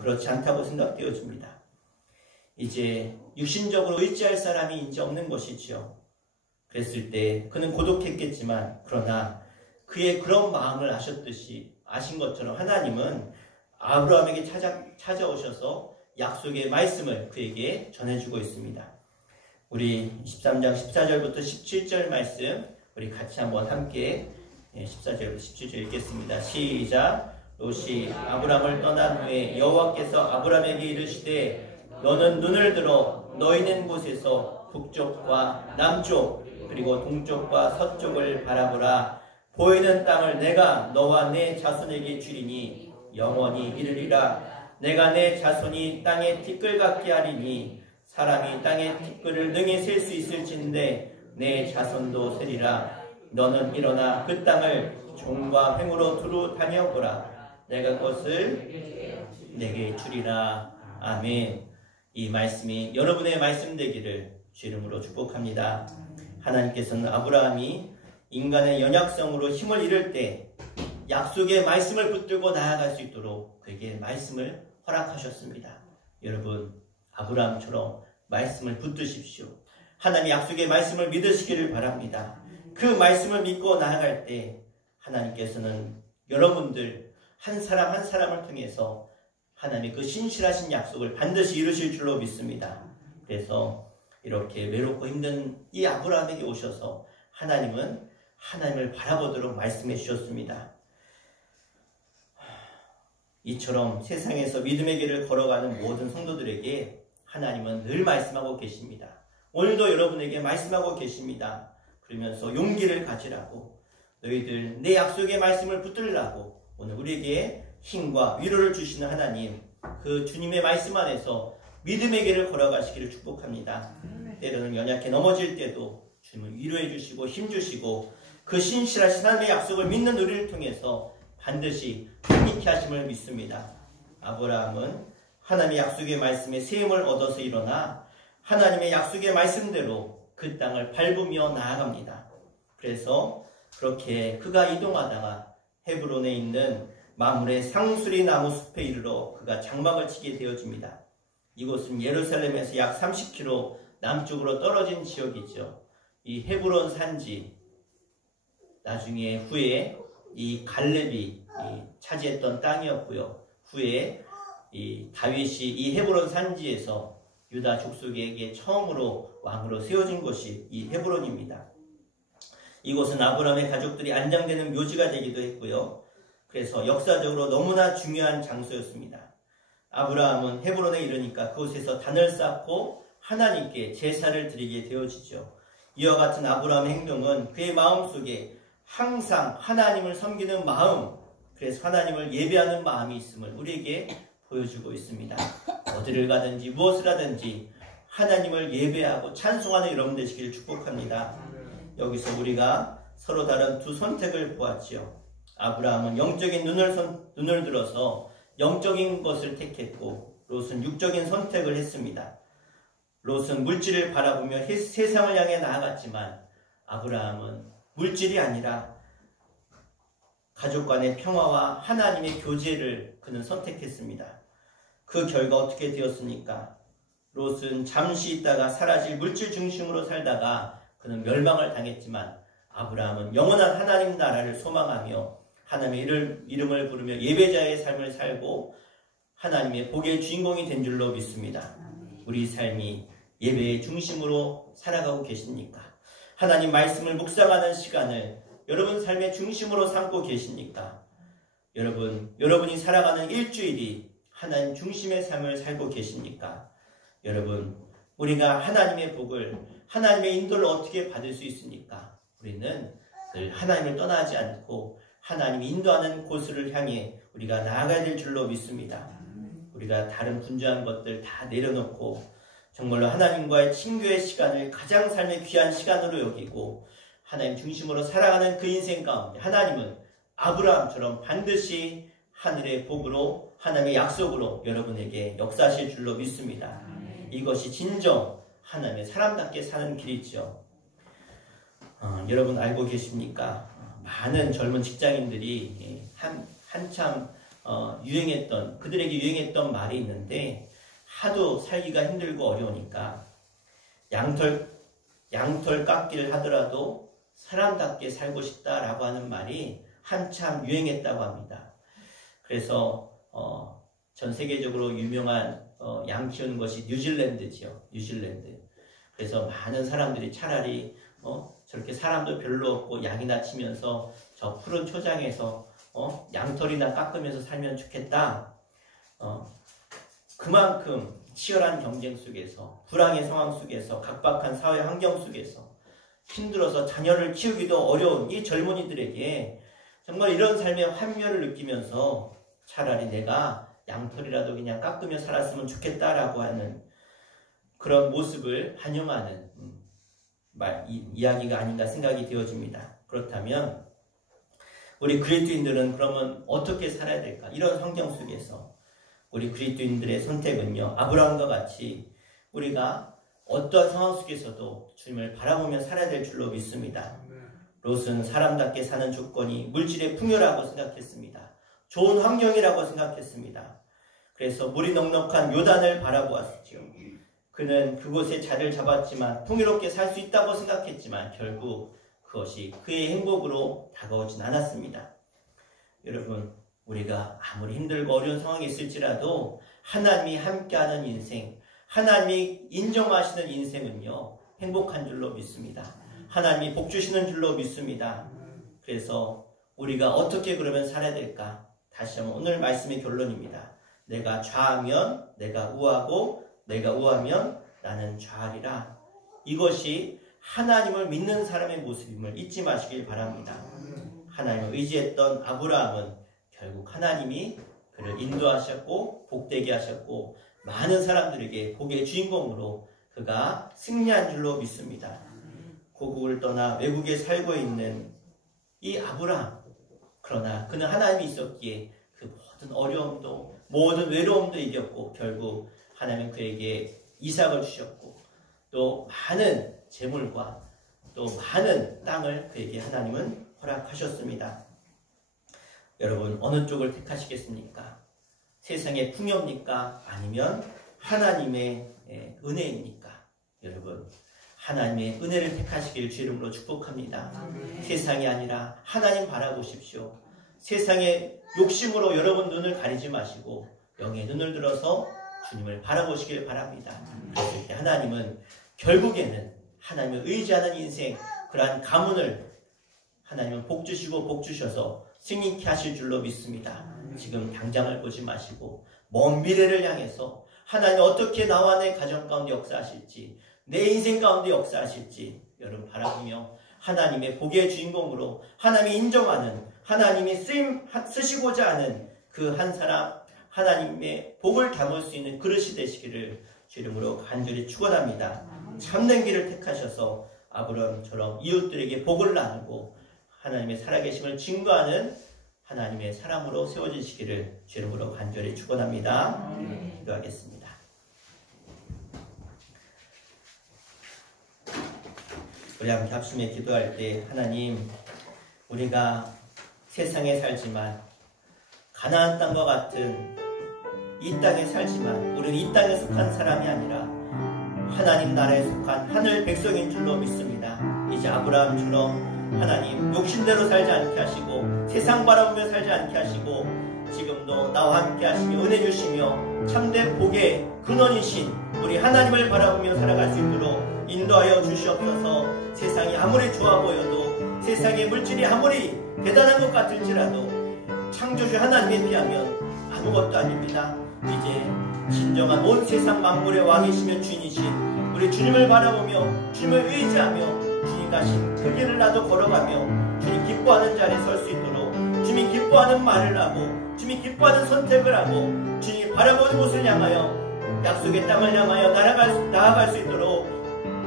그렇지 않다고 생각되어집니다. 이제 육신적으로 의지할 사람이 이제 없는 것이지요. 그랬을 때 그는 고독했겠지만 그러나 그의 그런 마음을 아신 것처럼 하나님은 아브라함에게 찾아오셔서 약속의 말씀을 그에게 전해주고 있습니다. 우리 13장 14절부터 17절 말씀 우리 같이 한번 함께 14절부터 17절 읽겠습니다. 시작. 롯이 아브라함을 떠난 후에 여호와께서 아브라함에게 이르시되 너는 눈을 들어 너 있는 곳에서 북쪽과 남쪽 그리고 동쪽과 서쪽을 바라보라. 보이는 땅을 내가 너와 내 자손에게 주리니 영원히 이르리라. 내가 내 자손이 땅의 티끌 같게 하리니 사람이 땅의 티끌을 능히 셀 수 있을진데 내 자손도 세리라. 너는 일어나 그 땅을 종과 횡으로 두루 다녀보라. 내가 그것을 내게 주리라. 아멘. 이 말씀이 여러분의 말씀 되기를 주 이름으로 축복합니다. 하나님께서는 아브라함이 인간의 연약성으로 힘을 잃을 때 약속의 말씀을 붙들고 나아갈 수 있도록 그에게 말씀을 허락하셨습니다. 여러분, 아브라함처럼 말씀을 붙드십시오. 하나님의 약속의 말씀을 믿으시기를 바랍니다. 그 말씀을 믿고 나아갈 때 하나님께서는 여러분들 한 사람 한 사람을 통해서 하나님의 그 신실하신 약속을 반드시 이루실 줄로 믿습니다. 그래서 이렇게 외롭고 힘든 이 아브라함에게 오셔서 하나님은 하나님을 바라보도록 말씀해 주셨습니다. 이처럼 세상에서 믿음의 길을 걸어가는 모든 성도들에게 하나님은 늘 말씀하고 계십니다. 오늘도 여러분에게 말씀하고 계십니다. 그러면서 용기를 가지라고, 너희들 내 약속의 말씀을 붙들라고 오늘 우리에게 힘과 위로를 주시는 하나님, 그 주님의 말씀 안에서 믿음의 길을 걸어가시기를 축복합니다. 때로는 연약해 넘어질 때도 주님을 위로해 주시고 힘 주시고 그 신실하신 하나님의 약속을 믿는 우리를 통해서 반드시 행하게 하심을 믿습니다. 아브라함은 하나님의 약속의 말씀에 세움을 얻어서 일어나 하나님의 약속의 말씀대로 그 땅을 밟으며 나아갑니다. 그래서 그렇게 그가 이동하다가 헤브론에 있는 마물의 상수리 나무 숲에 이르러 그가 장막을 치게 되어집니다. 이곳은 예루살렘에서 약 30km 남쪽으로 떨어진 지역이죠. 이 헤브론 산지, 나중에 후에 이 갈렙이 차지했던 땅이었고요. 후에 이 다윗이 이 헤브론 산지에서 유다 족속에게 처음으로 왕으로 세워진 곳이 이 헤브론입니다. 이곳은 아브라함의 가족들이 안장되는 묘지가 되기도 했고요. 그래서 역사적으로 너무나 중요한 장소였습니다. 아브라함은 헤브론에 이르니까 그곳에서 단을 쌓고 하나님께 제사를 드리게 되어지죠. 이와 같은 아브라함의 행동은 그의 마음속에 항상 하나님을 섬기는 마음, 그래서 하나님을 예배하는 마음이 있음을 우리에게 보여주고 있습니다. 어디를 가든지 무엇을 하든지 하나님을 예배하고 찬송하는 여러분 되시기를 축복합니다. 여기서 우리가 서로 다른 두 선택을 보았지요. 아브라함은 영적인 눈을 들어서 영적인 것을 택했고 롯은 육적인 선택을 했습니다. 롯은 물질을 바라보며 세상을 향해 나아갔지만 아브라함은 물질이 아니라 가족 간의 평화와 하나님의 교제를 그는 선택했습니다. 그 결과 어떻게 되었습니까? 롯은 잠시 있다가 사라질 물질 중심으로 살다가 그는 멸망을 당했지만 아브라함은 영원한 하나님 나라를 소망하며 하나님의 이름을 부르며 예배자의 삶을 살고 하나님의 복의 주인공이 된 줄로 믿습니다. 우리 삶이 예배의 중심으로 살아가고 계십니까? 하나님 말씀을 묵상하는 시간을 여러분 삶의 중심으로 삼고 계십니까? 여러분이 살아가는 일주일이 하나님 중심의 삶을 살고 계십니까? 여러분, 우리가 하나님의 복을, 하나님의 인도를 어떻게 받을 수 있습니까? 우리는 늘 하나님을 떠나지 않고 하나님이 인도하는 곳을 향해 우리가 나아가야 될 줄로 믿습니다. 우리가 다른 분주한 것들 다 내려놓고 정말로 하나님과의 친교의 시간을 가장 삶의 귀한 시간으로 여기고 하나님 중심으로 살아가는 그 인생 가운데 하나님은 아브라함처럼 반드시 하늘의 복으로 하나님의 약속으로 여러분에게 역사하실 줄로 믿습니다. 이것이 진정 하나님의 사람답게 사는 길이죠. 여러분 알고 계십니까? 많은 젊은 직장인들이 한참 그들에게 유행했던 말이 있는데, 하도 살기가 힘들고 어려우니까 양털 깎기를 하더라도 사람답게 살고 싶다라고 하는 말이 한참 유행했다고 합니다. 그래서 전 세계적으로 유명한 양 키우는 것이 뉴질랜드지요. 뉴질랜드. 그래서 많은 사람들이 차라리 저렇게 사람도 별로 없고 양이나 치면서 저 푸른 초장에서 양털이나 깎으면서 살면 좋겠다. 그만큼 치열한 경쟁 속에서, 불황의 상황 속에서, 각박한 사회 환경 속에서 힘들어서 자녀를 키우기도 어려운 이 젊은이들에게 정말 이런 삶의 환멸을 느끼면서 차라리 내가 양털이라도 그냥 깎으며 살았으면 좋겠다라고 하는 그런 모습을 반영하는 이야기가 아닌가 생각이 되어집니다. 그렇다면 우리 그리스도인들은 그러면 어떻게 살아야 될까? 이런 환경 속에서 우리 그리스도인들의 선택은요, 아브라함과 같이 우리가 어떠한 상황 속에서도 주님을 바라보며 살아야 될 줄로 믿습니다. 롯은 사람답게 사는 조건이 물질의 풍요라고 생각했습니다. 좋은 환경이라고 생각했습니다. 그래서 물이 넉넉한 요단을 바라보았죠. 그는 그곳에 자리를 잡았지만 풍요롭게 살 수 있다고 생각했지만 결국 그것이 그의 행복으로 다가오진 않았습니다. 여러분, 우리가 아무리 힘들고 어려운 상황이 있을지라도 하나님이 함께하는 인생, 하나님이 인정하시는 인생은요, 행복한 줄로 믿습니다. 하나님이 복 주시는 줄로 믿습니다. 그래서 우리가 어떻게 그러면 살아야 될까? 다시 한번 오늘 말씀의 결론입니다. 내가 좌하면 내가 우하고 내가 우하면 나는 좌하리라. 이것이 하나님을 믿는 사람의 모습임을 잊지 마시길 바랍니다. 하나님을 의지했던 아브라함은 결국 하나님이 그를 인도하셨고 복되게 하셨고 많은 사람들에게 복의 주인공으로 그가 승리한 줄로 믿습니다. 고국을 떠나 외국에 살고 있는 이 아브라함, 그러나 그는 하나님이 있었기에 그 모든 어려움도 모든 외로움도 이겼고 결국 하나님은 그에게 이삭을 주셨고 또 많은 재물과 또 많은 땅을 그에게 하나님은 허락하셨습니다. 여러분, 어느 쪽을 택하시겠습니까? 세상의 풍요입니까? 아니면 하나님의 은혜입니까? 여러분, 하나님의 은혜를 택하시길 주 이름으로 축복합니다. 세상이 아니라 하나님 바라보십시오. 세상의 욕심으로 여러분 눈을 가리지 마시고 영의 눈을 들어서 주님을 바라보시길 바랍니다. 그랬을 때 하나님은 결국에는 하나님을 의지하는 인생, 그러한 가문을 하나님은 복 주시고 복 주셔서 승리케 하실 줄로 믿습니다. 지금 당장을 보지 마시고 먼 미래를 향해서 하나님 어떻게 나와 내 가정 가운데 역사하실지, 내 인생 가운데 역사하실지 여러분 바라보며 하나님의 복의 주인공으로 하나님이 인정하는, 하나님이 쓰시고자 하는 그 한 사람, 하나님의 복을 담을 수 있는 그릇이 되시기를 주 이름으로 간절히 축원합니다. 참된 길을 택하셔서 아브라함처럼 이웃들에게 복을 나누고 하나님의 살아계심을 증거하는 하나님의 사람으로 세워지시기를 주 이름으로 간절히 축원합니다. 기도하겠습니다. 우리 함께 합심에 기도할 때 하나님, 우리가 세상에 살지만 가나안 땅과 같은 이 땅에 살지만 우리는 이 땅에 속한 사람이 아니라 하나님 나라에 속한 하늘 백성인 줄로 믿습니다. 이제 아브라함처럼 하나님 욕심대로 살지 않게 하시고 세상 바라보며 살지 않게 하시고 지금도 나와 함께 하시며 은혜 주시며 참된 복의 근원이신 우리 하나님을 바라보며 살아갈 수 있도록 인도하여 주시옵소서. 세상이 아무리 좋아 보여도, 세상의 물질이 아무리 대단한 것 같을지라도 창조주 하나님에 비하면 아무것도 아닙니다. 이제 진정한 온 세상 만물의 왕이시며 주인이신 우리 주님을 바라보며 주님을 의지하며 주님 가신 그 길을 나도 걸어가며 주님 기뻐하는 자리에 설 수 있도록, 주님 기뻐하는 말을 하고 주님 기뻐하는 선택을 하고 주님 바라보는 곳을 향하여 약속의 땅을 향하여 나아갈 수 있도록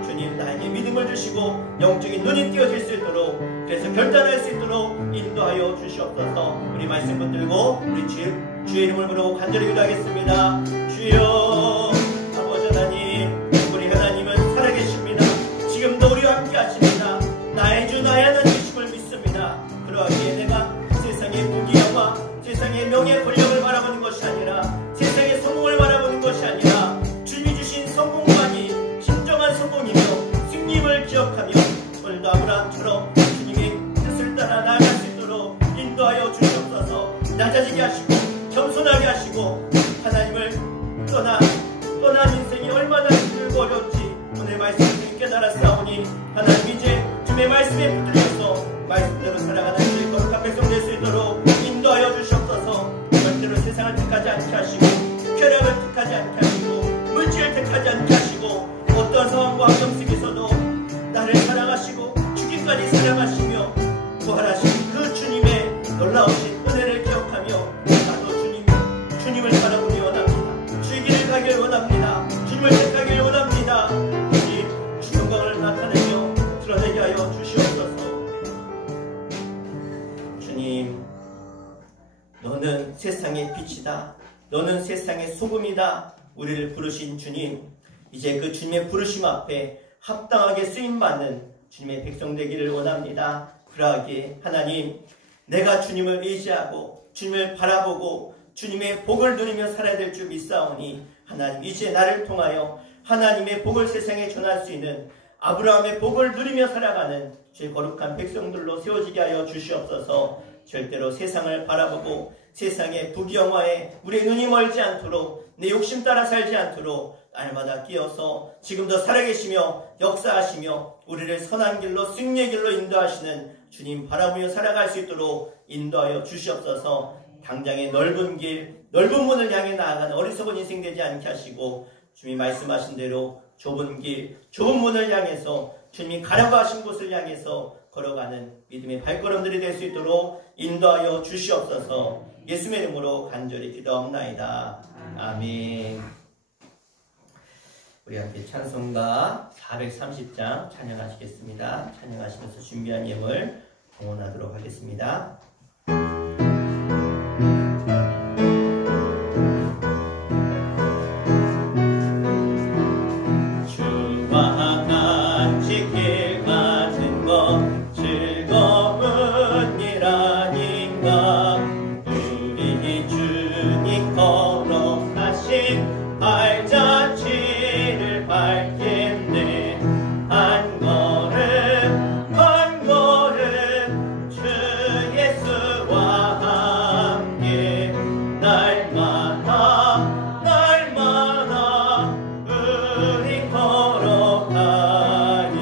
주님 나에게 믿음을 주시고 영적인 눈이 띄어질 수 있도록, 그래서 결단할 수 있도록 인도하여 주시옵소서. 우리 말씀 붙들고 우리 주의 이름을 부르고 간절히 기도하겠습니다. 주여, 아버지 하나님, 우리 하나님은 살아계십니다. 지금도 우리와 함께 하십니다. 나의 주 나의 하나님이심을 믿습니다. 그러하기에 내가 세상의 부귀영화, 세상의 명예 권력 하시고 하나님을 떠난 인생이 얼마나 힘들고 어려운지 오늘 말씀을 깨달았사오니 하나님 이제 주님의 말씀에 붙들려서 말씀대로 살아가는 이 거룩한 백성 될 수 있도록 인도하여 주시옵소서. 절대로 세상을 택하지 않게 하시고 쾌락을 택하지 않게 하시고 물질을 택하지 않게 하시고 어떤 상황과 환경 속에서도 나를 사랑하시고 죽기까지 사랑하시며 부활하신 그 주님의 놀라우신 은혜를 기억하며 나도 주님을 바라보기 원합니다. 주의 길을 가길 원합니다. 주님을 택하길 원합니다. 주님 영광을 나타내며 드러내게 하여 주시옵소서. 주님, 너는 세상의 빛이다. 너는 세상의 소금이다. 우리를 부르신 주님, 이제 그 주님의 부르심 앞에 합당하게 쓰임받는 주님의 백성 되기를 원합니다. 그러하기에 하나님, 내가 주님을 의지하고 주님을 바라보고 주님의 복을 누리며 살아야 될 줄 믿사오니 하나님 이제 나를 통하여 하나님의 복을 세상에 전할 수 있는 아브라함의 복을 누리며 살아가는 주의 거룩한 백성들로 세워지게 하여 주시옵소서. 절대로 세상을 바라보고 세상의 부귀영화에 우리의 눈이 멀지 않도록 내 욕심 따라 살지 않도록 날마다 끼어서 지금도 살아계시며 역사하시며 우리를 선한 길로 승리의 길로 인도하시는 주님 바라보며 살아갈 수 있도록 인도하여 주시옵소서. 당장의 넓은 길, 넓은 문을 향해 나아가는 어리석은 인생 되지 않게 하시고 주님이 말씀하신 대로 좁은 길, 좁은 문을 향해서 주님이 가려고 하신 곳을 향해서 걸어가는 믿음의 발걸음들이 될 수 있도록 인도하여 주시옵소서. 예수님의 이름으로 간절히 기도합나이다. 아멘. 우리 함께 찬송가 430장 찬양하시겠습니다. 찬양하시면서 준비한 예물 봉헌하도록 하겠습니다. 주와 같이 길 가는 것 즐거운 일 아닌가. 우리 주님 걸어가신 발자취를 밟겠네. 한 걸음 한 걸음 주 예수와 함께 날마다 날마다 우리 걸어가리.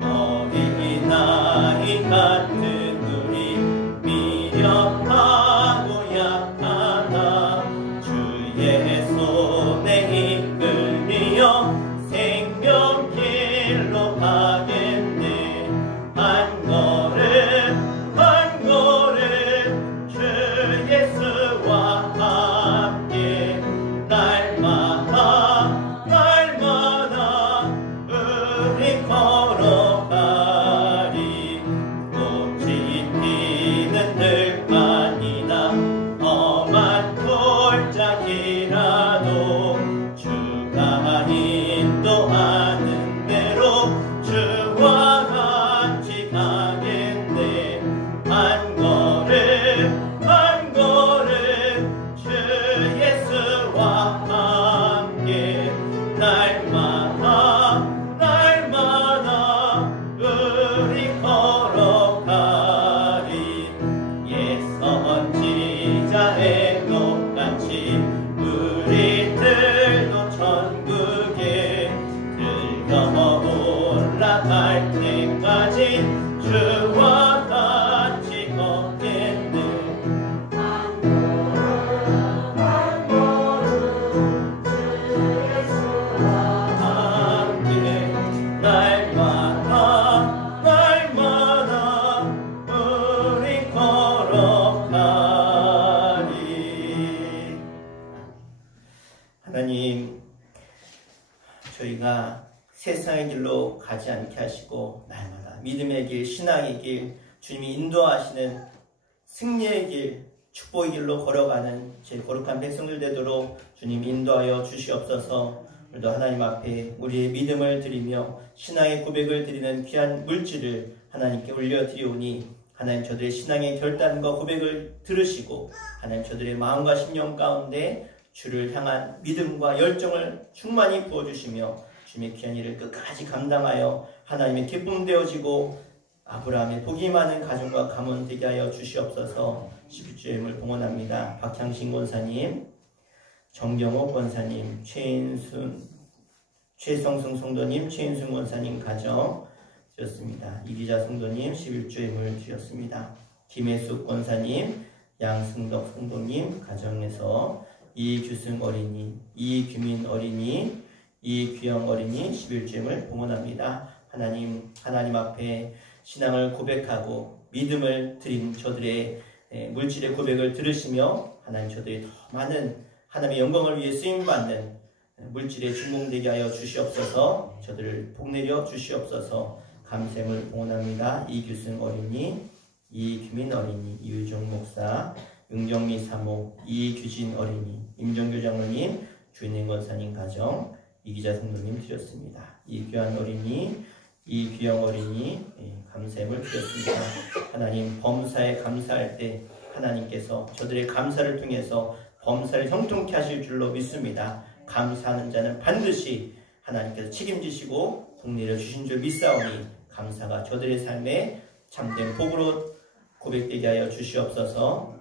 어린아이 같은 우리 미련하고 약하나 주의 손에 이끌리어 생명길로 가겠네. 한 걸음 한 걸음 주 예수와 함께 날마다 날마다 우리 걸어가리. 꽃이 피는 들판이나 험한 골짜기라도 주가 인도하는 대로 주와 같이 가겠네. 한 걸음 한 걸음 주 예수와 함께 날마다 날마다 우리 걸어가리. 옛 선지자의 똑같이 우리들도 천국에 들어 올라갈 때까지 주와 같이 걷겠네. 한 걸음 주 예수와 함께 날마다 날마다 우리 걸어가리. 하나님, 저희가 세상의 길로 가지 않게 하시고 날마다 믿음의 길, 신앙의 길, 주님이 인도하시는 승리의 길, 축복의 길로 걸어가는 제 거룩한 백성들 되도록 주님 인도하여 주시옵소서. 오늘도 하나님 앞에 우리의 믿음을 드리며 신앙의 고백을 드리는 귀한 물질을 하나님께 올려드리오니 하나님 저들의 신앙의 결단과 고백을 들으시고 하나님 저들의 마음과 심령 가운데 주를 향한 믿음과 열정을 충만히 부어주시며 주님의 귀한 일을 끝까지 감당하여 하나님의 기쁨 되어지고 아브라함의 복이 많은 가정과 가문 되게 하여 주시옵소서. 11주임을 봉헌합니다. 박향신 권사님, 정경호 권사님, 최성승 성도님, 최인순 권사님 가정 드렸습니다. 이기자 성도님 11주임을 드렸습니다. 김혜숙 권사님, 양승덕 성도님 가정에서 이규승 어린이, 이규민 어린이, 이규영 어린이 11주임을 봉헌합니다. 하나님 앞에 신앙을 고백하고 믿음을 드린 저들의 물질의 고백을 들으시며 하나님 저들이 더 많은 하나님의 영광을 위해 쓰임받는 물질에 준공되게 하여 주시옵소서. 저들을 복내려 주시옵소서. 감샘을 봉헌합니다. 이규승 어린이, 이규민 어린이, 이유종 목사, 윤정미 사모, 이규진 어린이, 임정교 장로님, 주인행 권사님 가정, 이기자 성도님 드렸습니다. 이규환 어린이, 이규영 어린이 감샘을 드렸습니다. 하나님 범사에 감사할 때 하나님께서 저들의 감사를 통해서 범사를 형통케 하실 줄로 믿습니다. 감사하는 자는 반드시 하나님께서 책임지시고 복내려 주신 줄 믿사오니 감사가 저들의 삶에 참된 복으로 고백되게 하여 주시옵소서.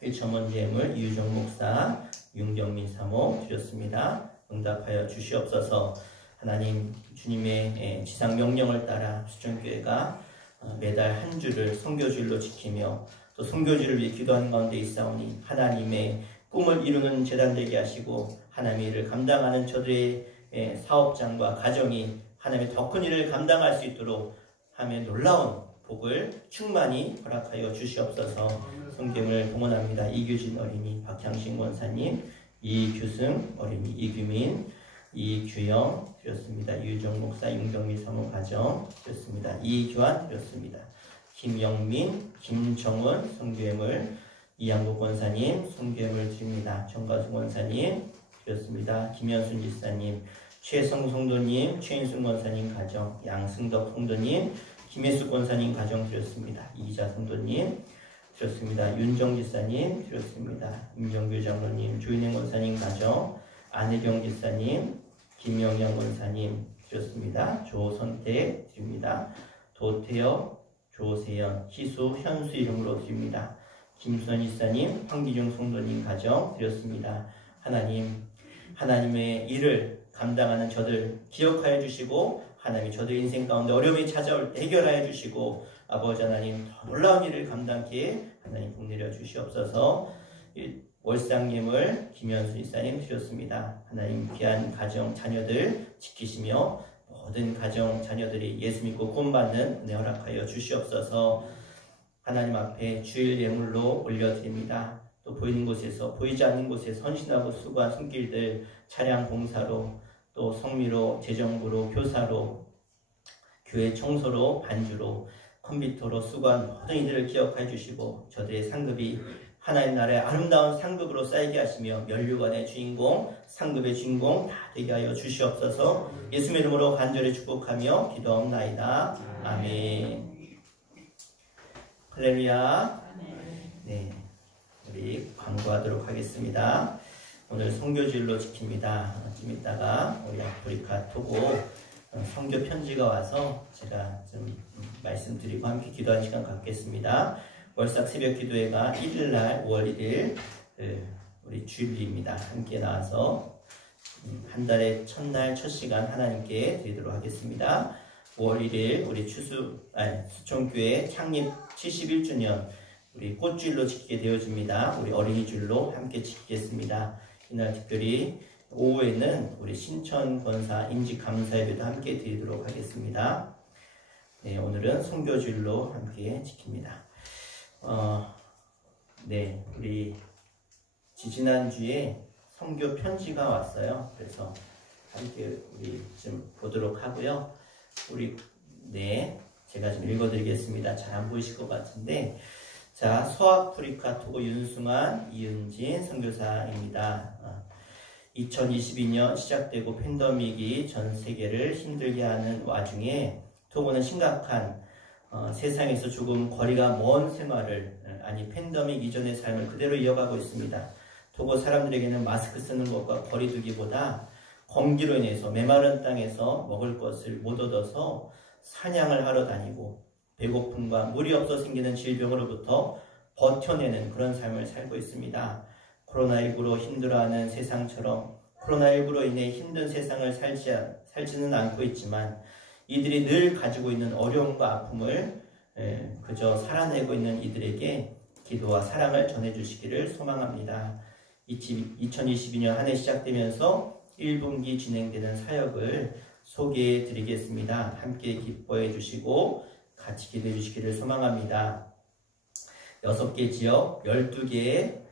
일천원제물 이유정 목사, 윤경민 사모 드렸습니다. 응답하여 주시옵소서. 하나님 주님의 지상 명령을 따라 수천교회가 매달 한 주를 선교주일로 지키며 또 선교주를 위해 기도하는 가운데 있사오니 하나님의 꿈을 이루는 재단 되게 하시고 하나님의 일을 감당하는 저들의 사업장과 가정이 하나님의 더 큰 일을 감당할 수 있도록 하며 놀라운 복을 충만히 허락하여 주시옵소서. 성경을 봉헌합니다. 이규진 어린이, 박향신 권사님, 이규승 어린이, 이규민, 이규영 드렸습니다. 이유정 목사, 윤경미 사모 가정 드렸습니다. 이규환 드렸습니다. 김영민, 김정은 성교회물, 이양국 권사님 성교회물 드립니다. 정가수 권사님 드렸습니다. 김현순 지사님, 최성 성도님, 최인순 권사님 가정, 양승덕 성도님, 김혜숙 권사님 가정 드렸습니다. 이기자 성도님 드렸습니다. 윤정 지사님 드렸습니다. 임정규 장로님, 조인행 권사님 가정, 안혜경 지사님, 김영영 권사님 드렸습니다. 조선택 드립니다. 도태여, 조세연, 희수, 현수 이름으로 드립니다. 김수현 지사님, 황기중 성도님 가정 드렸습니다. 하나님의 일을 감당하는 저들 기억하여 주시고 하나님이 저들 인생 가운데 어려움이 찾아올 때 해결하여 주시고 아버지 하나님 더 놀라운 일을 감당케 하나님 복내려 주시옵소서. 월상님을 김현수 이사님 드렸습니다. 하나님 귀한 가정 자녀들 지키시며 모든 가정 자녀들이 예수 믿고 구원받는 은혜 허락하여 주시옵소서. 하나님 앞에 주일 예물로 올려드립니다. 또 보이는 곳에서 보이지 않는 곳에 헌신하고 수고한 손길들 차량 봉사로 또 성미로 재정부로 교사로 교회 청소로 반주로 컴퓨터로 수고한 모든 이들을 기억해 주시고 저들의 상급이 하나님 나라의 아름다운 상급으로 쌓이게 하시며 면류관의 주인공 상급의 주인공 다 되게 하여 주시옵소서. 예수의 이름으로 간절히 축복하며 기도하옵나이다. 아멘. 할렐루야. 네, 우리 광고하도록 하겠습니다. 오늘 선교주일로 지킵니다. 좀 이따가 우리 아프리카 토고 선교 편지가 와서 제가 좀 말씀드리고 함께 기도하는 시간 갖겠습니다. 월삭 새벽 기도회가 1일날 5월 1일 우리 주일입니다. 함께 나와서 한 달의 첫날 첫 시간 하나님께 드리도록 하겠습니다. 5월 1일 우리 수총교회 창립 71주년 우리 꽃주일로 지키게 되어집니다. 우리 어린이 주일로 함께 지키겠습니다. 이날 특별히 오후에는 우리 신천 권사 임직 감사 예배도 함께 드리도록 하겠습니다. 네, 오늘은 선교주일로 함께 지킵니다. 네, 우리 지지난주에 선교 편지가 왔어요. 그래서 함께 우리 좀 보도록 하고요. 네, 제가 좀 읽어드리겠습니다. 잘 안 보이실 것 같은데, 자, 서아프리카 토고 윤승환, 이은진 선교사입니다. 2022년 시작되고 팬데믹이 전 세계를 힘들게 하는 와중에 토고는 심각한 세상에서 조금 거리가 먼 생활을 팬데믹 이전의 삶을 그대로 이어가고 있습니다. 토고 사람들에게는 마스크 쓰는 것과 거리 두기보다 건기로 인해서 메마른 땅에서 먹을 것을 못 얻어서 사냥을 하러 다니고 배고픔과 물이 없어 생기는 질병으로부터 버텨내는 그런 삶을 살고 있습니다. 코로나19로 힘들어하는 세상처럼 코로나19로 인해 힘든 세상을 살지는 않고 있지만 이들이 늘 가지고 있는 어려움과 아픔을 그저 살아내고 있는 이들에게 기도와 사랑을 전해주시기를 소망합니다. 2022년 한 해 시작되면서 1분기 진행되는 사역을 소개해 드리겠습니다. 함께 기뻐해 주시고 같이 기도해 주시기를 소망합니다. 6개 지역 12개의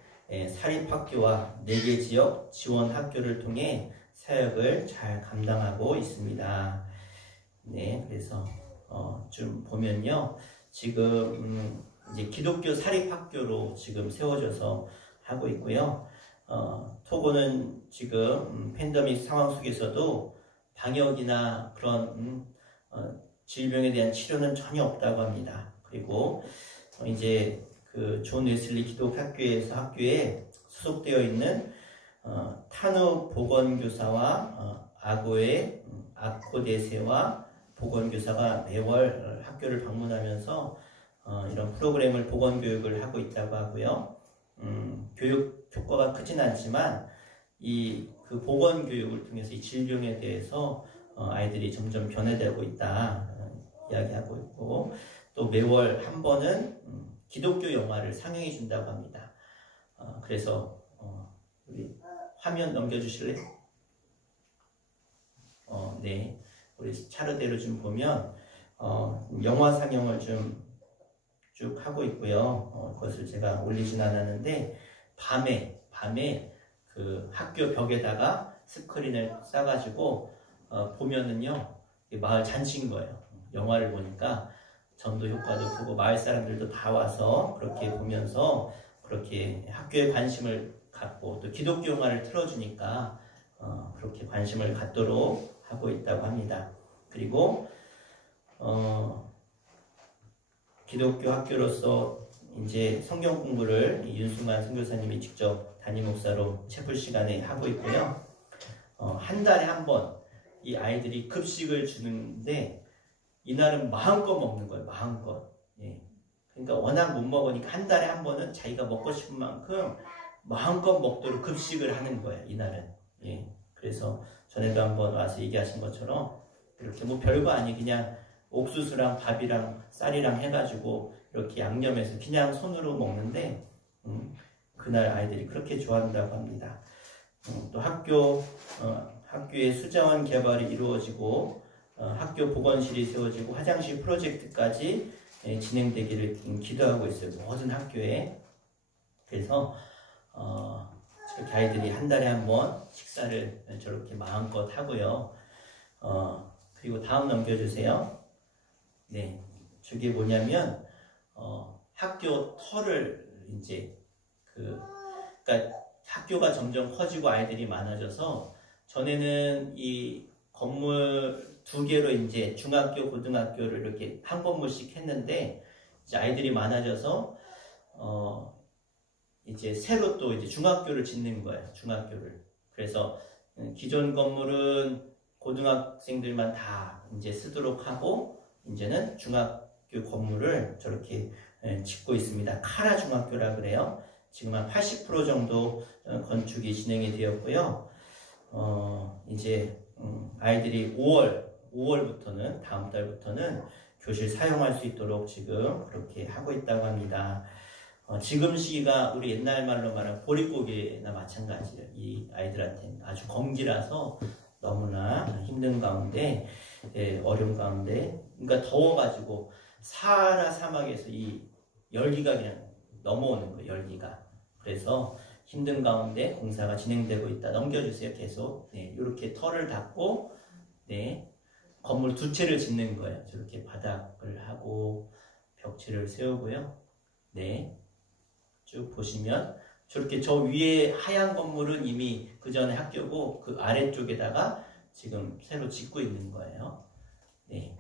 사립학교와 4개 지역 지원학교를 통해 사역을 잘 감당하고 있습니다. 네, 그래서 좀 보면요, 지금 이제 기독교 사립학교로 지금 세워져서 하고 있고요. 토고는 지금 팬데믹 상황 속에서도 방역이나 그런 질병에 대한 치료는 전혀 없다고 합니다. 그리고 이제 그 존 웨슬리 기독학교에서 학교에 소속되어 있는 탄우 보건교사와 아고의 아코대세와 보건교사가 매월 학교를 방문하면서 이런 프로그램을 보건교육을 하고 있다고 하고요. 교육 효과가 크진 않지만 그 보건교육을 통해서 이 질병에 대해서 아이들이 점점 변화되고 있다 이야기하고 있고, 또 매월 한 번은 기독교 영화를 상영해 준다고 합니다. 그래서 우리 화면 넘겨주실래요? 네, 우리 차례대로 좀 보면 영화 상영을 좀 쭉 하고 있고요. 그것을 제가 올리진 않았는데 밤에 그 학교 벽에다가 스크린을 싸가지고 보면은요, 마을 잔치인 거예요. 영화를 보니까 전도 효과도 보고 마을 사람들도 다 와서 그렇게 보면서 그렇게 학교에 관심을 갖고 또 기독교 영화를 틀어주니까 그렇게 관심을 갖도록 하고 있다고 합니다. 그리고 기독교 학교로서 이제 성경 공부를 윤승만 선교사님이 직접 담임 목사로 채플 시간에 하고 있고요. 한 달에 한 번 이 아이들이 급식을 주는데 이날은 마음껏 먹는 거예요. 마음껏. 예. 그러니까 워낙 못 먹으니까 한 달에 한 번은 자기가 먹고 싶은 만큼 마음껏 먹도록 급식을 하는 거예요. 이날은. 예. 그래서 전에도 한번 와서 얘기하신 것처럼 이렇게 뭐 별거 아니 그냥 옥수수랑 밥이랑 쌀이랑 해가지고 이렇게 양념해서 그냥 손으로 먹는데 그날 아이들이 그렇게 좋아한다고 합니다. 또 학교의 수자원 개발이 이루어지고 학교 보건실이 세워지고 화장실 프로젝트까지 진행되기를 기도하고 있어요. 모든 학교에. 그래서 저렇게 아이들이 한 달에 한 번 식사를 저렇게 마음껏 하고요. 그리고 다음 넘겨주세요. 네, 저게 뭐냐면 학교 털을 이제 그러니까 학교가 점점 커지고 아이들이 많아져서 전에는 이 건물 2개로 이제 중학교, 고등학교를 이렇게 한 건물씩 했는데 이제 아이들이 많아져서 이제 새로 또 이제 중학교를 짓는 거예요. 중학교를. 그래서 기존 건물은 고등학생들만 다 이제 쓰도록 하고 이제는 중학교 건물을 저렇게 짓고 있습니다. 카라 중학교라 그래요. 지금 한 80% 정도 건축이 진행이 되었고요. 이제 아이들이 5월부터는 다음 달부터는 교실 사용할 수 있도록 지금 그렇게 하고 있다고 합니다. 지금 시기가 우리 옛날 말로 말하는 보릿고개나 마찬가지예요. 이 아이들한테는 아주 검기라서 너무나 힘든 가운데, 어려운 가운데, 그러니까 더워가지고 사하라 사막에서 이 열기가 그냥 넘어오는 거예요. 열기가. 그래서 힘든 가운데 공사가 진행되고 있다. 넘겨주세요. 계속. 네, 이렇게 털을 닦고, 네, 건물 2채를 짓는 거예요. 저렇게 바닥을 하고 벽체를 세우고요. 네, 쭉 보시면 저렇게 저 위에 하얀 건물은 이미 그 전에 학교고 그 아래쪽에다가 지금 새로 짓고 있는 거예요. 네,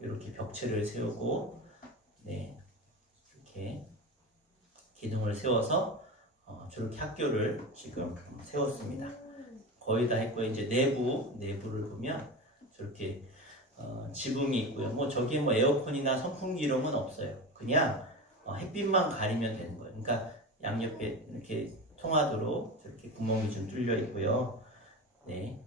이렇게 벽체를 세우고, 네, 이렇게 기둥을 세워서 저렇게 학교를 지금 세웠습니다. 거의 다 했고 이제 내부를 보면 저렇게 지붕이 있고요. 뭐 저기에 뭐 에어컨이나 선풍기 이런 건 없어요. 그냥 햇빛만 가리면 되는 거예요. 그러니까 양옆에 이렇게 통하도록 저렇게 구멍이 좀 뚫려 있고요. 네.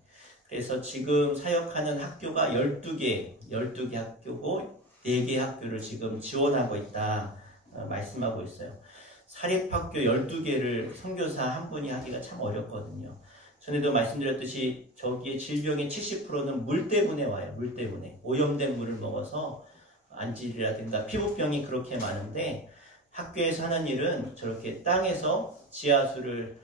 그래서 지금 사역하는 학교가 12개 학교고 4개 학교를 지금 지원하고 있다 말씀하고 있어요. 사립학교 12개를 선교사 한 분이 하기가 참 어렵거든요. 전에도 말씀드렸듯이 저기에 질병의 70%는 물 때문에 와요. 물 때문에. 오염된 물을 먹어서 안질이라든가 피부병이 그렇게 많은데 학교에서 하는 일은 저렇게 땅에서 지하수를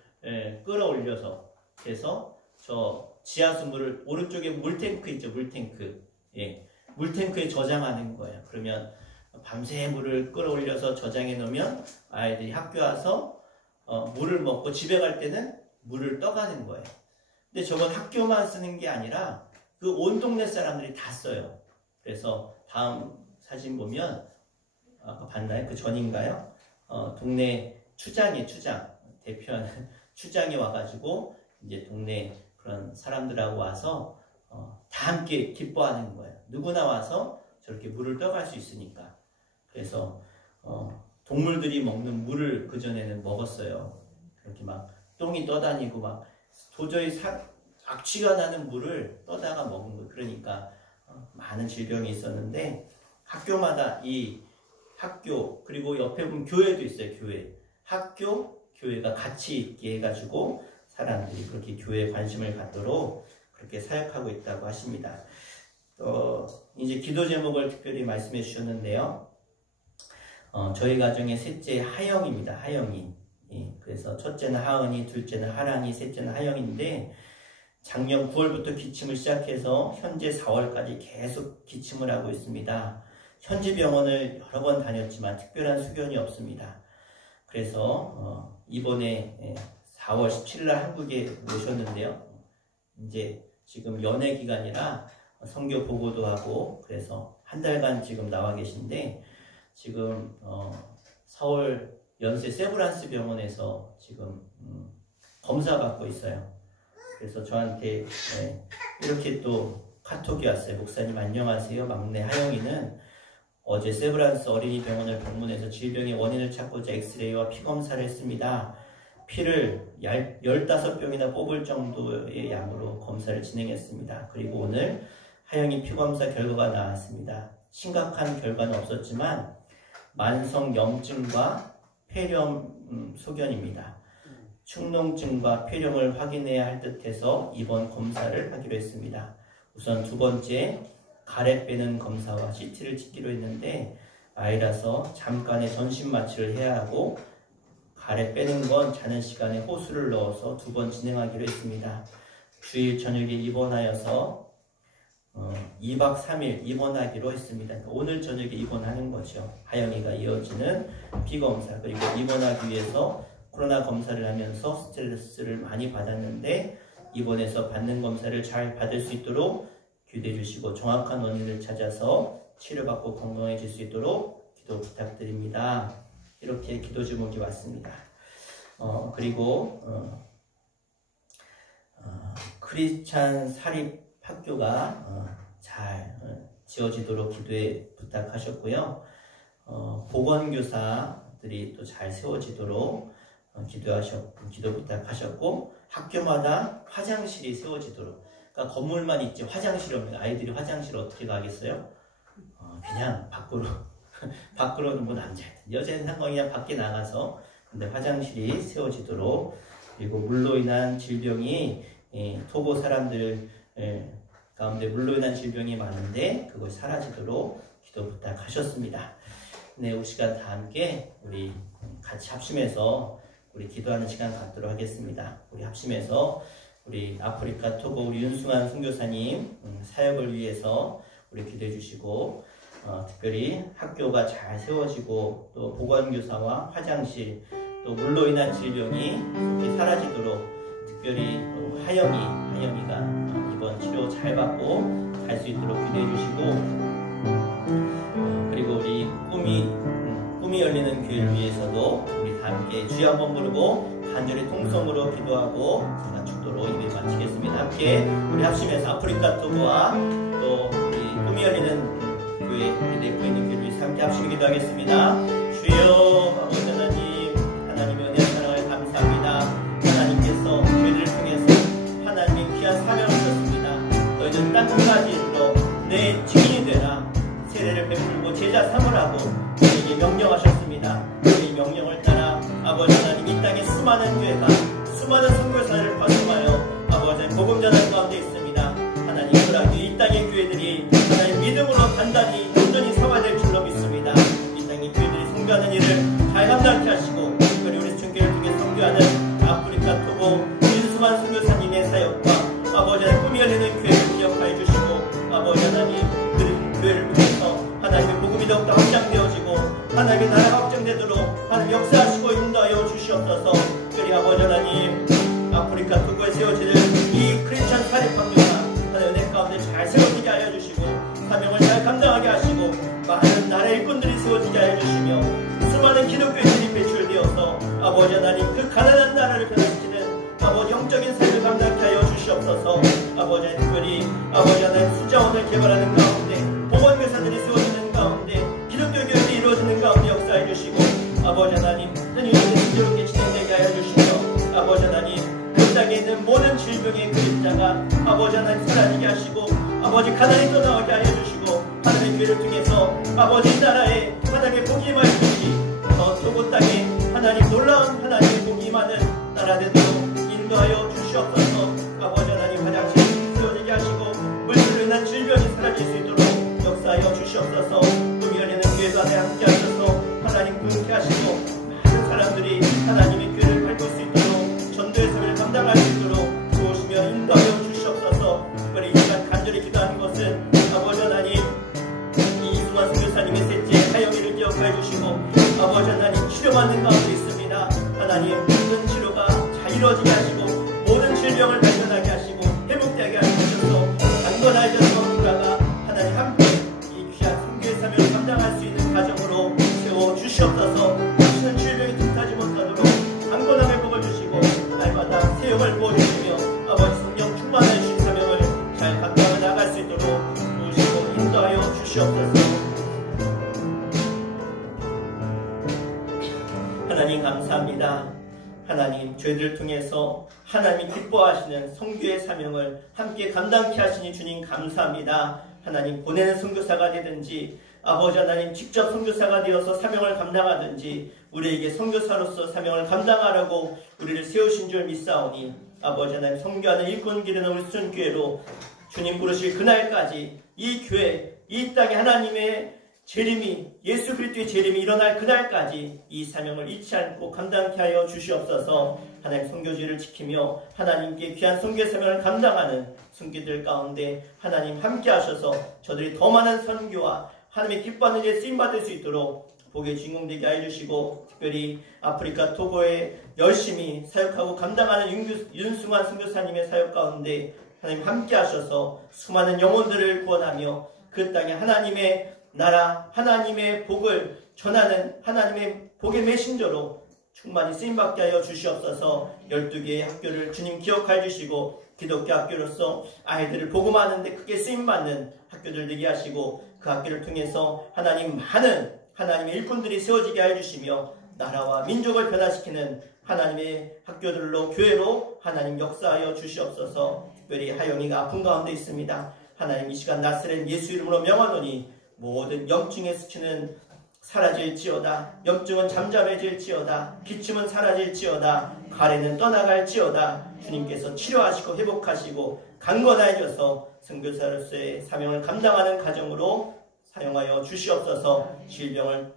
끌어올려서 그래서 저 지하수 물을 오른쪽에 물탱크 있죠. 물탱크. 예. 물탱크에 저장하는 거예요. 그러면 밤새 물을 끌어올려서 저장해 놓으면 아이들이 학교 와서 물을 먹고 집에 갈 때는 물을 떠가는 거예요. 근데 저건 학교만 쓰는 게 아니라 그 온 동네 사람들이 다 써요. 그래서 다음 사진 보면 아까 봤나요? 그 전인가요? 동네 추장 대표하는 추장이 와가지고 이제 동네 그런 사람들하고 와서 다 함께 기뻐하는 거예요. 누구나 와서 저렇게 물을 떠갈 수 있으니까. 그래서 동물들이 먹는 물을 그전에는 먹었어요. 그렇게 막 똥이 떠다니고 막 도저히 악취가 나는 물을 떠다가 먹은 거예요. 그러니까 많은 질병이 있었는데 학교마다 이 학교 그리고 옆에 보면 교회도 있어요. 교회. 학교, 교회가 같이 있게 해가지고 사람들이 그렇게 교회에 관심을 갖도록 그렇게 사역하고 있다고 하십니다. 이제 기도 제목을 특별히 말씀해 주셨는데요. 저희 가정의 셋째 하영입니다. 하영이. 예, 그래서 첫째는 하은이, 둘째는 하랑이, 셋째는 하영인데 작년 9월부터 기침을 시작해서 현재 4월까지 계속 기침을 하고 있습니다. 현지 병원을 여러 번 다녔지만 특별한 수견이 없습니다. 그래서 이번에 4월 17일 날 한국에 오셨는데요. 이제 지금 연애 기간이라 선교 보고도 하고 그래서 한 달간 지금 나와 계신데 지금 서울 연세 세브란스 병원에서 지금 검사 받고 있어요. 그래서 저한테 이렇게 또 카톡이 왔어요. 목사님 안녕하세요. 막내 하영이는 어제 세브란스 어린이병원을 방문해서 질병의 원인을 찾고자 엑스레이와 피검사를 했습니다. 피를 15병이나 뽑을 정도의 양으로 검사를 진행했습니다. 그리고 오늘 하영이 피검사 결과가 나왔습니다. 심각한 결과는 없었지만 만성염증과 폐렴 소견입니다. 축농증과 폐렴을 확인해야 할 듯해서 이번 검사를 하기로 했습니다. 우선 두 번째 가래 빼는 검사와 CT를 찍기로 했는데 아이라서 잠깐의 전신 마취를 해야 하고 가래 빼는 건 자는 시간에 호수를 넣어서 2번 진행하기로 했습니다. 주일 저녁에 입원하여서 2박 3일 입원하기로 했습니다. 오늘 저녁에 입원하는 거죠. 하영이가 이어지는 피검사 그리고 입원하기 위해서 코로나 검사를 하면서 스트레스를 많이 받았는데 입원해서 받는 검사를 잘 받을 수 있도록 기도해 주시고 정확한 원인을 찾아서 치료받고 건강해질 수 있도록 기도 부탁드립니다. 이렇게 기도 제목이 왔습니다. 그리고 크리스찬 사립학교가 잘 지어지도록 기도에 부탁하셨고요. 보건교사들이 또 잘 세워지도록 기도 부탁하셨고 학교마다 화장실이 세워지도록 그러니까 건물만 있지 화장실이 없는 아이들이 화장실 어떻게 가겠어요? 그냥 밖으로는 뭐 남자 여자는 상관이 그냥 밖에 나가서 근데 화장실이 세워지도록 그리고 물로 인한 질병이 토고 사람들 가운데 물로 인한 질병이 많은데 그것이 사라지도록 기도 부탁하셨습니다. 네, 이 시간 다 함께 우리 같이 합심해서 우리 기도하는 시간 갖도록 하겠습니다. 우리 합심해서 우리 아프리카 토고 우리 윤승환 선교사님 사역을 위해서 우리 기도해 주시고 특별히 학교가 잘 세워지고 또 보건교사와 화장실 또 물로 인한 질병이 속히 사라지도록 특별히 또 하영이가 이번 치료 잘 받고 갈 수 있도록 기도해 주시고 그리고 우리 꿈이 열리는 교회를 위해서도 우리 다 함께 주여 한번 부르고 간절히 통성으로 기도하고 제가 축도로 예배 마치겠습니다. 함께 우리 합심해서 아프리카 토고와 또 우리 꿈이 열리는 교회, 내포 있는 교회를 함께 합시고 기도하겠습니다. 주여 아버지 하나님, 하나님의 은혜와 사랑을 감사합니다. 하나님께서 저희들을 통해서 하나님의 귀한 사명을 주셨습니다. 너희는 땅끝까지 이르러 내 증인이 되라. 세례를 베풀고 제자 삼으라고 저희에게 명령하셨습니다. 이 명령을 따라 아버지 하나님, 이 땅에 수많은 교회가 수많은 선교사를 파송하여 아버지 복음 전하는 가운데 있습니다. 하나님, 그러하여 이 땅의 교회들이 하나님 믿음으로 단단히 온전히 서가야 될 줄로 믿습니다. 이 땅의 교회들이 선교하는 일을 잘 감당케 하시고, 특별히 우리 순교를 통해 선교하는 아프리카 토고 윤수만 선교사님의 사역과 아버지 하나님 꿈이 열리는 교회를 기억하여 주시고, 아버지 하나님 그 교회를 통해서 하나님의 복음이 더욱더 확장되어지고 하나님의 나라가 확장되도록 하나님 역사하시고 인도하여 주시옵소서. 특별히 아버지 하나님 아프리카 토고에 세워지는 이 크리스찬 사립학교가 하나님 은혜 가운데 잘 세워지게 하여 주시고, 사명을 잘 감당하게 하시고, 많은 나라의 일꾼들이 세워지게 하여 주시며, 수많은 기독교인들이 배출되어서 아버지 하나님 그 가난한 나라를 변화시키는 아버지 영적인 삶을 감당케 하여 주시옵소서. 아버지 하나님, 특별히 아버지 하나님 숫자원을 개발하는 가운데, 보건교사들이 세워지는 가운데, 기독교 교육이 이루어지는 가운데 역사해 주시고, 아버지 하나님 은혜의 순조롭게 진행되게 하여 주시며, 아버지 하나님 그 땅에 있는 모든 질병의 그림자가 아버지 하나님 사라지게 하시고, 아버지 가난이 떠나오게 하여 주시고, 하나님의 교회를 통해서 아버지 나라에 하나님의 복이 임하시듯이 저 토고 땅에 하나님 놀라운 하나님의 복이 임하는 나라 되도록 인도하여 주시옵소서. 아버지 하나님 화장실 세워지게 하시고, 물질로 인한 질병이 사라질 수 있도록 역사하여 주시옵소서. 꿈이 열리는 교회도 안에 함께 하셔서 하나님 꿈케 하시고, 많은 사람들이 하나님의 교회를 밟을 수 있도록 전도의 삶을 감당할 수 있도록 도우시며 인도하여 주시옵소서. 특별히 이 시간 간절히 기도하는 것은 아버지 하나님 이승환 선교사님의 셋째 하영이를 기억하여 주시고, 아버지 하나님 치료받는 가운데 있습니다. 하나님 모든 치료가 잘 이루어지게 하시고, 모든 질병을 발견하게 하시고 회복되게 하셔서 강건하여져서 국가가 하나님 함께 이 귀한 선교의 사명을 감당할 수 있는 가정으로 세워 주시옵소서. 다시는 질병이 틈타지 못하도록 강건함을 복을 주시고, 날마다 세용을 부어주시며 아버지 성령 충만한 주신 사명을 잘 감당해 나갈 수 있도록 도우시고 인도하여 주시옵소서. 하나님 감사합니다. 하나님 저희들을 통해서 하나님이 기뻐하시는 선교의 사명을 함께 감당케 하시니 주님 감사합니다. 하나님 보내는 선교사가 되든지 아버지 하나님 직접 선교사가 되어서 사명을 감당하든지 우리에게 선교사로서 사명을 감당하라고 우리를 세우신 줄 믿사오니, 아버지 하나님 선교하는 일꾼 기르는 우리 수준교회로 주님 부르실 그날까지 이 교회, 이 땅에 하나님의 재림이, 예수 그리스도의 재림이 일어날 그날까지 이 사명을 잊지 않고 감당케 하여 주시옵소서. 하나님 선교지를 지키며 하나님께 귀한 선교의 사명을 감당하는 순교들 가운데 하나님 함께 하셔서 저들이 더 많은 선교와 하나님의 기뻐하는 일에 쓰임받을 수 있도록 복의 주인공 되게 하여 주시고, 특별히 아프리카 토고에 열심히 사역하고 감당하는 윤승환 선교사님의 사역 가운데 하나님 함께 하셔서 수많은 영혼들을 구원하며 그 땅에 하나님의 나라, 하나님의 복을 전하는 하나님의 복의 메신저로 충만히 쓰임받게 하여 주시옵소서. 12개의 학교를 주님 기억하여 주시고, 기독교 학교로서 아이들을 복음하는데 크게 쓰임받는 학교들 되게 하시고, 그 학교를 통해서 하나님 많은 하나님의 일꾼들이 세워지게 하여 주시며, 나라와 민족을 변화시키는 하나님의 학교들로 교회로 하나님 역사하여 주시옵소서. 특별히 하영이가 아픈 가운데 있습니다. 하나님 이 시간 나사렛 예수 이름으로 명하노니 모든 염증의 수치는 사라질지어다. 염증은 잠잠해질지어다. 기침은 사라질지어다. 가래는 떠나갈지어다. 주님께서 치료하시고 회복하시고 강건하여져서 선교사로서의 사명을 감당하는 가정으로 사용하여 주시옵소서. 질병을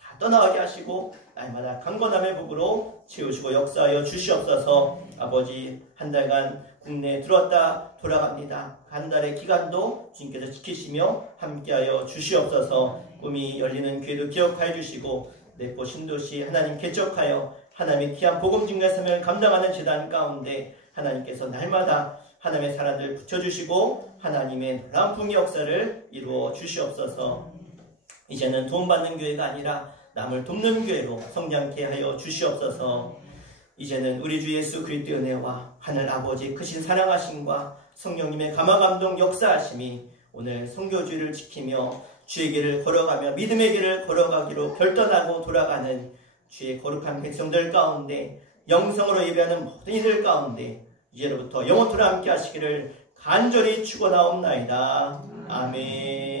다 떠나가게 하시고 날마다 강건함의 복으로 채우시고 역사하여 주시옵소서. 아버지 한 달간 국내에 들어왔다 돌아갑니다. 한 달의 기간도 주님께서 지키시며 함께하여 주시옵소서. 꿈이 열리는 교회도 기억하여 주시고 내포 신도시 하나님 개척하여 하나님의 귀한 복음 증거의 사명을 감당하는 재단 가운데 하나님께서 날마다 하나님의 사람들을 붙여주시고 하나님의 놀라운 풍의 역사를 이루어 주시옵소서. 이제는 도움받는 교회가 아니라 남을 돕는 교회로 성장케 하여 주시옵소서. 이제는 우리 주 예수 그리스도의 은혜와 하늘 아버지 크신 사랑하심과 성령님의 감화 감동 역사하심이 오늘 선교주의를 지키며 주의 길을 걸어가며 믿음의 길을 걸어가기로 결단하고 돌아가는 주의 거룩한 백성들 가운데 영성으로 예배하는 모든 이들 가운데 이제로부터 영원토록 함께 하시기를 간절히 축원하옵나이다. 아멘.